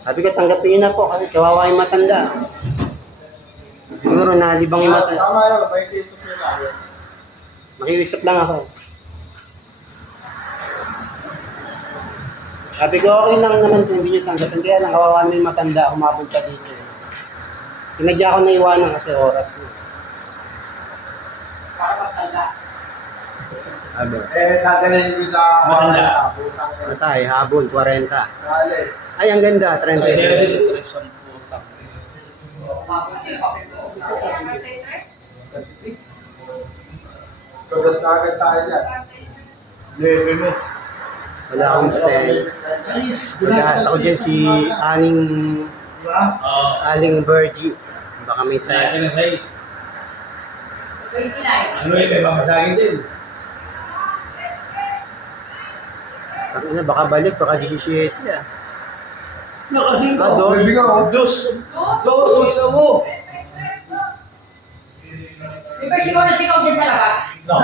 Sabi ko, tanggapin na po kasi kawawa yung matanda. Siguro nalibang yung matanda. Tama yun, may kisip yun lang. Makiusap lang ako. Sabi ko, okay lang naman kung hindi nyo tanggapin. Kaya lang, kawawa na yung matanda, humabol ka dito. Sinadya ko na iwanan kasi oras na. Para magtanda. Sabi, Dadalhin ko sa Matanda. putang ano tayo, habol, 40. Dali. Ay, ang ganda, 33. Tugas na agad tayo dyan. Level mo. Wala akong patel. Magahas ako dyan si Aling Virgie. Baka may Nasa tayo. na size. 29. Ano yun, may pamasagin din. Ano, baka balik, baka 17 ah. Nakasing Ah, dos. Dos. Dos. Mo. Di ba sigaw na sigaw din sa labas? No.